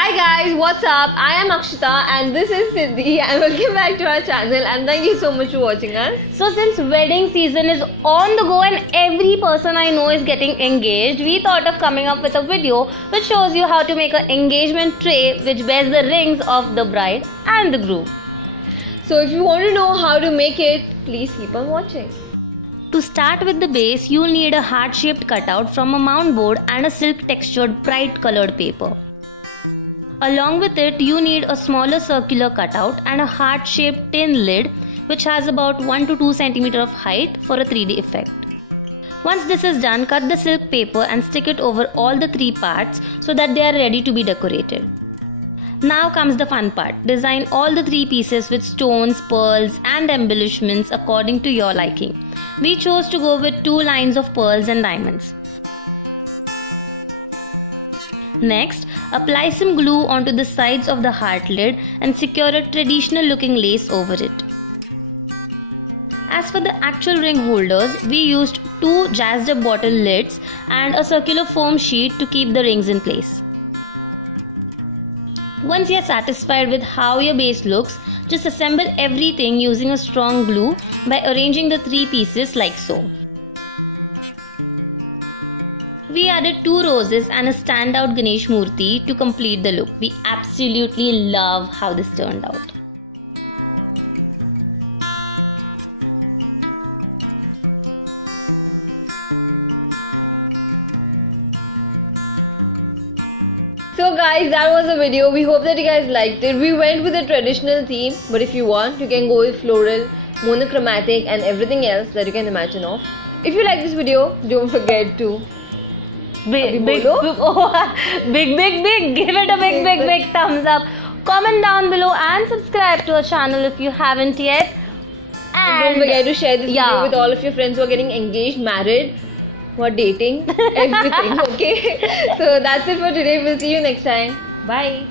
Hi guys, what's up? I am Akshita and this is Siddhi and welcome back to our channel and thank you so much for watching us. So since wedding season is on the go and every person I know is getting engaged, we thought of coming up with a video which shows you how to make an engagement tray which bears the rings of the bride and the groom. So if you want to know how to make it, please keep on watching. To start with the base, you'll need a heart-shaped cutout from a mound board and a silk textured bright colored paper. Along with it, you need a smaller circular cutout and a heart-shaped tin lid which has about 1 to 2 cm of height for a 3D effect. Once this is done, cut the silk paper and stick it over all the three parts so that they are ready to be decorated. Now comes the fun part. Design all the three pieces with stones, pearls and embellishments according to your liking. We chose to go with 2 lines of pearls and diamonds. Next, apply some glue onto the sides of the heart lid and secure a traditional looking lace over it. As for the actual ring holders, we used 2 jazzed up bottle lids and a circular foam sheet to keep the rings in place. Once you are satisfied with how your base looks, just assemble everything using a strong glue by arranging the 3 pieces like so. We added 2 roses and a standout Ganesh Murti to complete the look. We absolutely love how this turned out. So guys, that was the video. We hope that you guys liked it. We went with a traditional theme, but if you want, you can go with floral, monochromatic and everything else that you can imagine of. If you like this video, don't forget to Big, give it a big thumbs up. Comment down below and subscribe to our channel if you haven't yet. And don't forget to share this video with all of your friends who are getting engaged, married, who are dating, everything. Okay, so that's it for today. We'll see you next time. Bye.